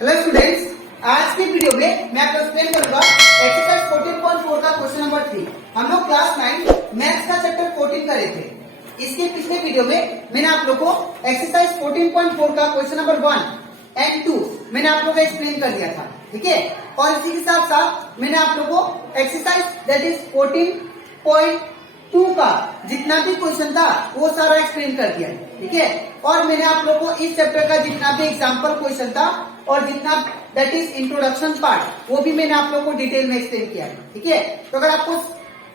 Hello students, आज की video में मैं आपको एक्सप्लेन करूंगा एक्सरसाइज 14.4 का क्वेश्चन नंबर 3। हम लोग क्लास 9 मैथ्स का चैप्टर 14 करे थे। इसके पिछले वीडियो में मैंने आप लोग को एक्सरसाइज 14.4 का क्वेश्चन नंबर 1 एंड 2 मैंने आप लोग को एक्सप्लेन कर दिया था, ठीक है। और इसी के साथ साथ मैंने आप लोग को एक्सरसाइज दैट इज 14.2 का जितना भी क्वेश्चन था वो सारा एक्सप्लेन कर दिया, ठीक है। और मैंने आप लोग को इस चैप्टर का जितना भी एग्जाम्पल क्वेश्चन था और जितना दैट इज इंट्रोडक्शन पार्ट वो भी मैंने आप लोग को डिटेल में एक्सप्लेन किया है, ठीक है। तो अगर आपको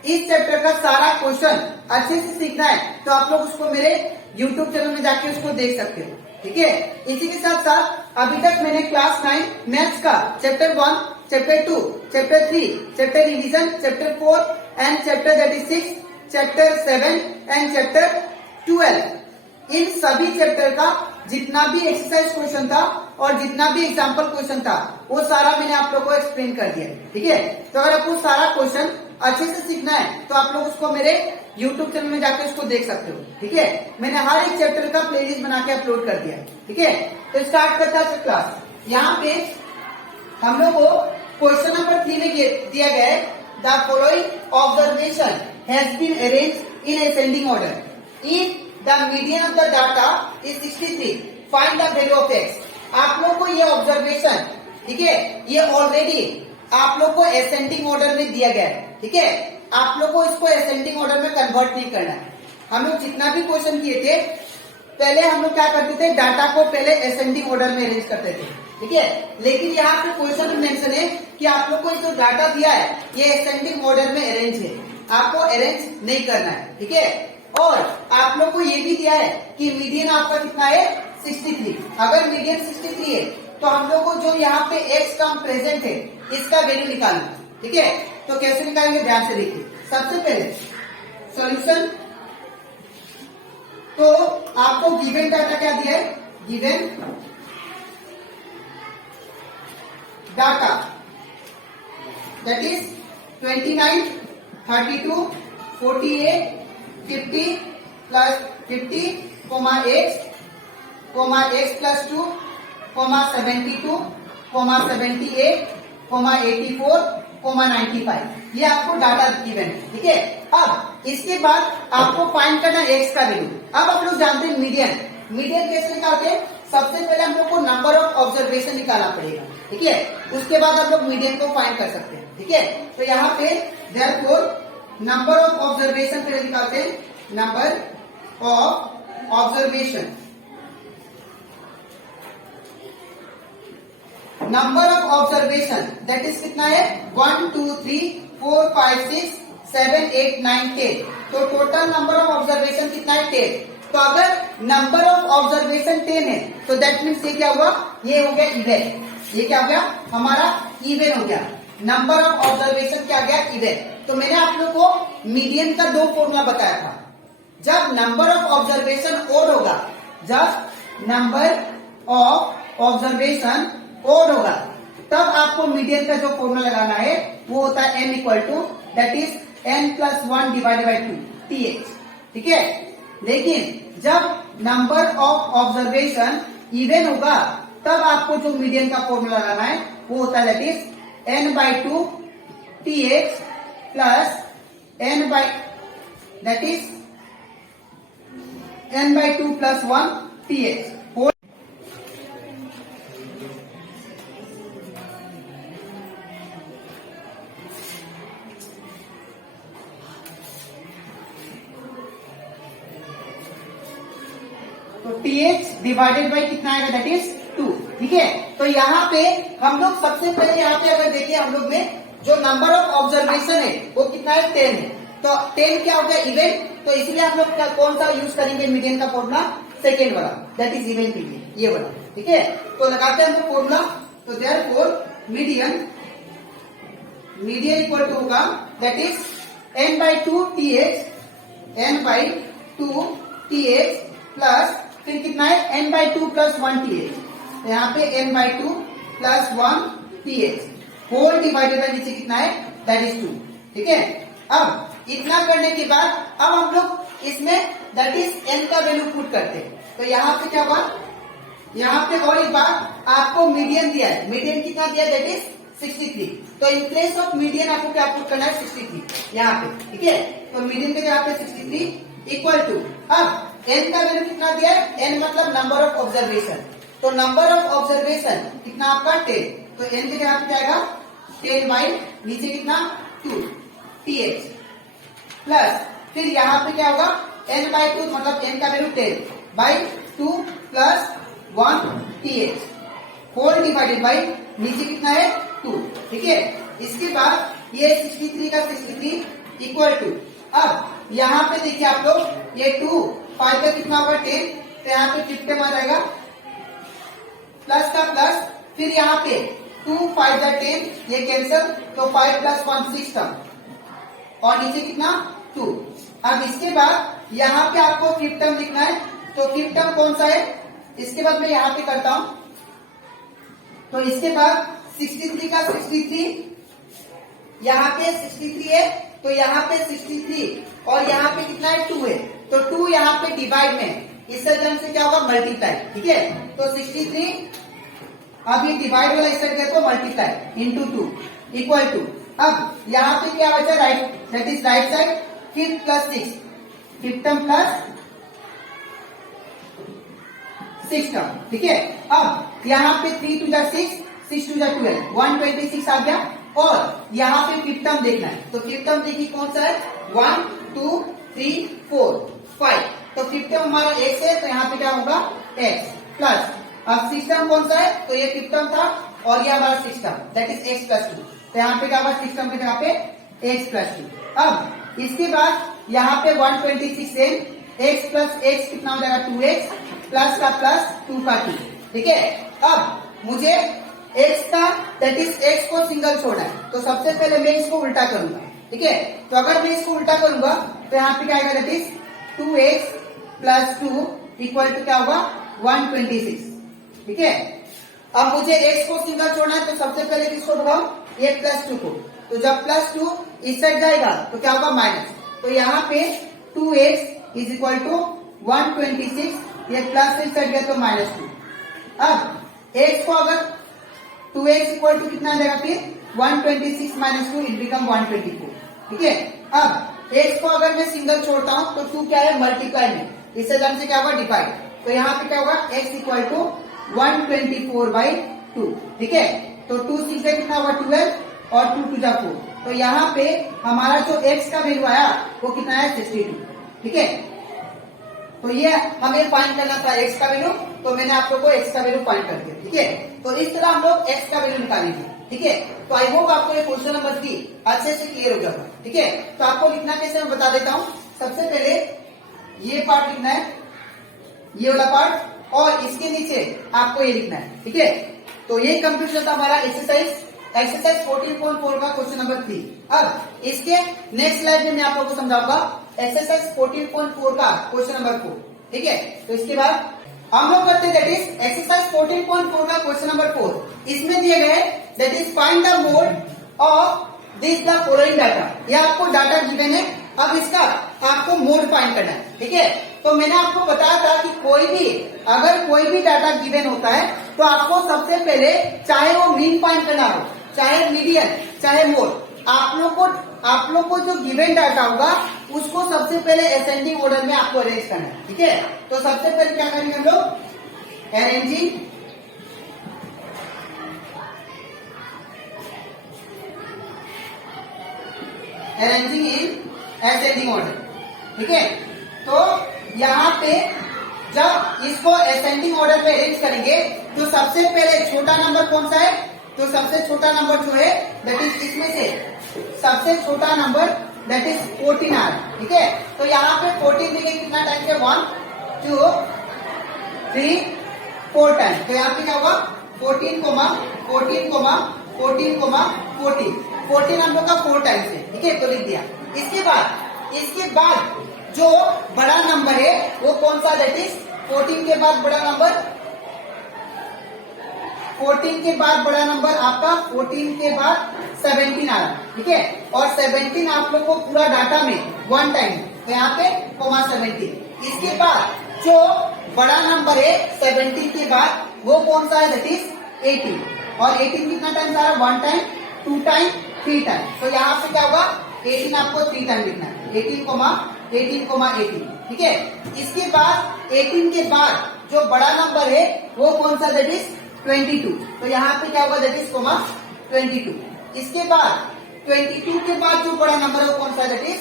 इस चैप्टर का सारा क्वेश्चन अच्छे से सीखना है तो आप लोग उसको मेरे YouTube चैनल में जाके उसको देख सकते हो, ठीक है। इसी के साथ साथ अभी तक मैंने क्लास 9 मैथ्स का chapter 1, chapter 2, chapter 3, chapter revision, chapter 4 and chapter that is 6, chapter 7 and chapter 12 इन सभी चैप्टर का जितना भी एक्सरसाइज क्वेश्चन था और जितना भी एग्जाम्पल क्वेश्चन था वो सारा मैंने आप लोग को एक्सप्लेन कर दिया, ठीक है। तो अगर आपको सारा क्वेश्चन अच्छे से सीखना है तो आप लोग उसको मेरे YouTube चैनल में जाकर उसको देख सकते हो, ठीक है। मैंने हर एक चैप्टर का प्लेलिस्ट बना के अपलोड कर दिया है, ठीक है। तो स्टार्ट करता है क्लास। यहाँ पे हम लोग को क्वेश्चन नंबर 3 में दिया गया है the following observation has been arranged in ascending order if the median of the data is 63 find the value of x. आप लोग को ये ऑब्जर्वेशन, ठीक है, ये ऑलरेडी आप लोग को असेंडिंग ऑर्डर में दिया गया है, ठीक है। आप लोग को इसको असेंडिंग ऑर्डर में कन्वर्ट नहीं करना है। हम लोग जितना भी क्वेश्चन किए थे पहले हम लोग क्या करते थे, डाटा को पहले असेंडिंग ऑर्डर में अरेंज करते थे, ठीक है। लेकिन यहाँ पे क्वेश्चन में मेंशन है कि आप लोग को जो डाटा दिया है ये असेंडिंग ऑर्डर में अरेंज है, आपको अरेंज नहीं करना है, ठीक है। और आप लोग को ये भी दिया है कि मीडियन आपका कितना है 63। अगर मीडियन 63 है तो हम लोग को जो यहाँ पे एक्स टर्म प्रेजेंट है इसका वैल्यू निकालना, ठीक है। तो कैसे निकालेंगे ध्यान से देखिए। सबसे पहले सॉल्यूशन, तो आपको गिवन डाटा क्या दिया है, given data that is 29, 32, 48, 50 plus 50, x plus 2, 72, 78, 84, 95 ये आपको डाटा गिवन है, ठीक है। अब इसके बाद आपको फाइंड करना एक्स का वैल्यू। अब आप लोग जानते हैं मीडियन कैसे निकालते हैं। सबसे पहले हम लोग को नंबर ऑफ ऑब्जर्वेशन निकालना पड़ेगा, ठीक है। उसके बाद हम लोग मीडियन को फाइंड कर सकते हैं, ठीक है। तो यहाँ पे देयरफॉर नंबर ऑफ ऑब्जर्वेशन पहले निकालते हैं। Number of observation, number of observation that is कितना है 1 2 3 4 5 6 7 8 9 10। तो टोटल नंबर ऑफ ऑब्जर्वेशन कितना है 10। तो अगर नंबर ऑफ ऑब्जर्वेशन 10 है तो दैट मीन्स ये क्या हुआ, ये हो गया इवन। ये क्या हो गया हमारा इवन हो गया। नंबर ऑफ ऑब्जर्वेशन क्या गया इवन। तो मैंने आप लोग को मीडियन का 2 फॉर्मूला बताया था। जब नंबर ऑफ ऑब्जर्वेशन ओड होगा, जब नंबर ऑफ ऑब्जर्वेशन ओड होगा तब आपको मीडियन का जो फॉर्मूला लगाना है वो होता है n equal to that is n+1 divided by 2 th, ठीक है। लेकिन जब नंबर ऑफ ऑब्जर्वेशन इवन होगा तब आपको जो मीडियन का फॉर्मूला लगाना है वो होता है that is n/2 th plus n/, that is n/2 plus 1 th। तो th डिवाइडेड बाई कितना आएगा दैट इज 2, ठीक है। तो यहाँ पे हम लोग सबसे पहले यहाँ पे अगर देखिए हम लोग में जो नंबर ऑफ ऑब्जर्वेशन है वो कितना है 10 है। तो 10 क्या हो गया इवन। तो इसलिए हम लोग कौन सा यूज करेंगे मीडियन का फॉर्मूला, सेकेंड वाला दैट इज इवन के लिए, ये वाला, ठीक है। तो लगाते हैं हम लोग फॉर्मूला। तो देयरफॉर मीडियन इक्वल टू होगा that is n/2 th, n/2 th plus फिर कितना है n/2 प्लस 1 th। तो यहाँ पे n/2 plus 1 th whole divided by नीचे कितना है दैट इज 2, ठीक है। अब इतना करने के बाद अब हम लोग इसमें दैट इज n का वैल्यू पुट करते हैं। तो यहाँ पे क्या हुआ यहाँ पे और एक बात, आपको मीडियन दिया है, मीडियन कितना दिया दैट इज 63। तो इन प्लेस ऑफ मीडियन आपको क्या पुट करना है 63 यहाँ पे, ठीक है। तो मीडियन के यहाँ पे 63 इक्वल टू, अब n का वैल्यू कितना दिया है, n मतलब नंबर ऑफ ऑब्जर्वेशन, तो नंबर ऑफ ऑब्जर्वेशन कितना आपका 10, तो n के यहाँ पे क्या आएगा 10 बाई नीचे कितना 2 th प्लस फिर यहाँ पे क्या होगा n बाई 2 मतलब n का वैल्यू 10 by 2 plus 1 th whole divided by नीचे कितना है 2, ठीक है। इसके बाद ये 63 का 63 इक्वल टू, अब यहाँ पे देखिए आप लोग ये 2 5 का कितना होगा 10, तो यहाँ पे 50 आ जाएगा प्लस का प्लस, फिर यहाँ पे 2 5 का 10 ये कैंसिल, तो 5 प्लस 1 6 टर्म और नीचे कितना 2। अब इसके बाद यहाँ पे आपको फिफ्थ टर्म लिखना है, तो फिफ्थ टर्म कौन सा है, इसके बाद मैं यहाँ पे करता हूं, तो इसके बाद 63 का 63 यहाँ पे 63 है, तो यहाँ पे 63 और यहाँ पे कितना है 2 है, तो 2 यहाँ पे डिवाइड में इस टर्म से क्या होगा मल्टीप्लाई, ठीक है। तो 63 अब ये डिवाइड वाला इस साइड को मल्टीप्लाई इंटू 2 इक्वल टू, अब यहाँ पे क्या बचा right, that is right side, फिर plus 6 fifth term plus 6 term, ठीक है। अब यहाँ पे 3 टू 6 6 टू 12 126 आ गया, और यहाँ पे फिफ्थ टर्म देखना है, तो फिफ्थ टर्म देखिए कौन सा है 1 2 3 4 5, तो फिफ्थ टर्म हमारा x है, तो यहाँ पे क्या होगा x प्लस, अब सिक्स टर्म कौन सा है, तो ये फिफ्थ टर्म था और ये हमारा six term that is x plus 2, तो यहाँ पे क्या होगा सिक्स टर्म के जगह पे x प्लस 2। अब इसके बाद यहाँ पे 126 से x प्लस x कितना हो जाएगा 2x प्लस का प्लस 2 का 2, ठीक है। अब मुझे x का दैट इज x को सिंगल छोड़ना है, तो सबसे पहले मैं इसको उल्टा करूंगा, ठीक है। तो अगर मैं इसको उल्टा करूंगा तो यहाँ पे क्या आएगा that is 2x plus 2 equal to क्या होगा 126, ठीक है। अब मुझे x को सिंगल छोड़ना है, तो सबसे पहले किसको ढूंढाऊं, ये प्लस 2 को, तो जब प्लस 2 इस साइड जाएगा तो क्या होगा माइनस, तो यहाँ पे 2x इज इक्वल टू 126, ये प्लस इस साइड गया तो माइनस 2। अब x को अगर 2x इक्वल टू कितना आ जाएगा फिर 126 माइनस 2 इट बिकम 124, ठीक है। अब x को अगर मैं सिंगल छोड़ता हूं तो 2 क्या है मल्टीप्लाई में, इससे टर्म से क्या होगा डिवाइड, तो यहाँ पे क्या होगा x इक्वल टू 124 बाई 2, ठीक है। तो 2 6 से कितना होगा 12 और 2 2 जा 4, तो यहाँ पे हमारा जो x का वैल्यू आया वो कितना है 62, ठीक है। तो ये हमें फाइंड करना था x का वैल्यू, तो मैंने आप लोग को x का वैल्यू फाइंड कर दिया, ठीक है। तो इस तरह हम लोग x का वैल्यू निकालेंगे, ठीक है। तो आई होप आपको ये क्वेश्चन नंबर 3 अच्छे से क्लियर हो गया, ठीक है। तो आपको लिखना कैसे मैं बता देता हूँ, सबसे पहले ये पार्ट लिखना है, ये वाला पार्ट, और इसके नीचे आपको ये लिखना है, ठीक है। तो ये कंप्लीट था हमारा एक्सरसाइज 14.4 का क्वेश्चन नंबर 3। अब इसके नेक्स्ट स्लाइड में मैं आप लोगों को समझाऊंगा एक्सरसाइज 14.4 का क्वेश्चन नंबर 4, ठीक है। तो इसके बाद हम लोग करते हैं दैट इज एक्सरसाइज 14.4 का क्वेश्चन नंबर 4। इसमें दिए गए that is find the mode of this the following data, ये आपको डाटा गिवन है, अब इसका आपको मोड फाइंड करना है, ठीक है। तो मैंने आपको बताया था कि अगर कोई भी डाटा गिवन होता है तो आपको सबसे पहले चाहे वो मीन फाइंड करना हो, चाहे मीडियन, चाहे मोड, आप लोग को जो गिवन डाटा होगा उसको सबसे पहले असेंडिंग ऑर्डर में आपको अरेंज करना है, ठीक है। तो सबसे पहले क्या करेंगे हम लोग, अरेंजिंग इन असेंडिंग ऑर्डर, ठीक है। तो यहाँ पे जब इसको असेंडिंग ऑर्डर में अरेंज करेंगे तो सबसे पहले छोटा नंबर कौन सा है, तो सबसे छोटा नंबर जो है दैट इज इसमें से सबसे छोटा नंबर दैट इज 14 आ रहा है, ठीक है। तो यहाँ पे 14 देखिए कितना टाइम है 1 2 3 4 टाइम, तो यहाँ पे क्या होगा 14 कोमा 14 कोमा 14 कोमा 14 हम लोग का 4 टाइम्स है, ठीक है। तो लिख दिया। इसके बाद जो बड़ा नंबर है वो कौन सा, दैट इज 14 के बाद बड़ा नंबर, 14 के बाद बड़ा नंबर आपका 14 के बाद 17 आ रहा है, ठीक है। और 17 आप लोग को पूरा डाटा में 1 टाइम, तो यहाँ पे कोमा 17। इसके बाद जो बड़ा नंबर है 17 के बाद वो कौन सा है, दैट इज 18। और 18 कितना टाइम आ रहा है, 1 टाइम, 2 टाइम, 3 टाइम। तो यहाँ पे क्या होगा, 18 आपको 3 टाइम लिखना है, 18, ठीक है। इसके बाद 18 के बाद जो बड़ा नंबर है वो कौन सा, दैट इज 22। तो यहाँ पे क्या होगा, दैट इज 22। इसके बाद 22 के बाद जो बड़ा नंबर है वो कौन सा, दैट इज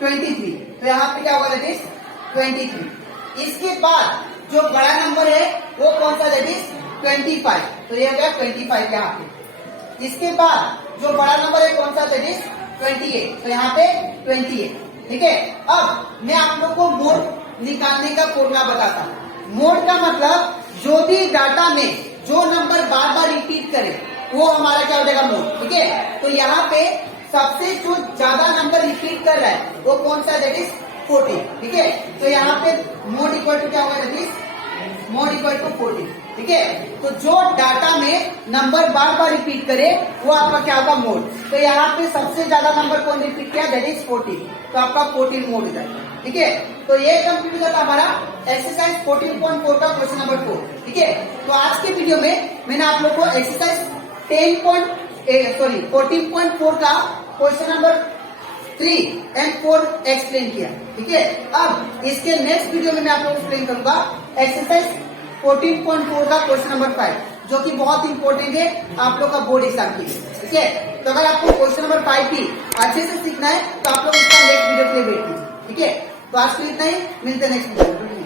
23। तो यहाँ पे क्या होगा, दैट इज 23। इसके बाद जो बड़ा नंबर है वो कौन सा, दैट इज 25। तो ये हो गया 25 यहाँ पे। इसके बाद जो बड़ा नंबर है कौन सा, दैट इज 28। तो यहाँ पे 28, ठीक है। अब मैं आप लोग को मोड निकालने का फॉर्मूला बताता हूँ। मोड का मतलब जो भी डाटा में जो नंबर बार बार रिपीट करे वो हमारा क्या हो जाएगा, मोड, ठीक है। तो यहाँ पे सबसे जो ज्यादा नंबर रिपीट कर रहा है वो कौन सा, दैट इज 40, ठीक है। तो यहाँ पे मोड इक्वल टू क्या होगा, that is mode equal to 40, ठीक है। तो जो डाटा में नंबर बार बार रिपीट करे वो आपका क्या होगा, मोड। तो यहाँ पे सबसे ज्यादा नंबर कौन रिपीट किया, दैट इज 40। तो आपका 14 मोड हो जाएगा, ठीक है। तो ये कंप्लीट हो जाता हमारा एक्सरसाइज 14.4 का क्वेश्चन नंबर 4, ठीक है। तो आज के वीडियो में मैंने आप लोग को एक्सरसाइज 14.4 का क्वेश्चन नंबर 3 एंड 4 एक्सप्लेन किया, ठीक है। अब इसके नेक्स्ट वीडियो में मैं आप लोग को एक्सप्लेन करूंगा एक्सरसाइज 14.4 का क्वेश्चन नंबर 5, जो कि बहुत इंपॉर्टेंट है आप लोग का बोर्ड एग्जाम के लिए, ठीक है। तो अगर आपको क्वेश्चन नंबर 5 भी अच्छे से सीखना है तो आप लोग इसका नेक्स्ट वीडियो के लिए वेट कीजिए, ठीक है। तो आज के लिए इतना ही, मिलते हैं नेक्स्ट वीडियो में।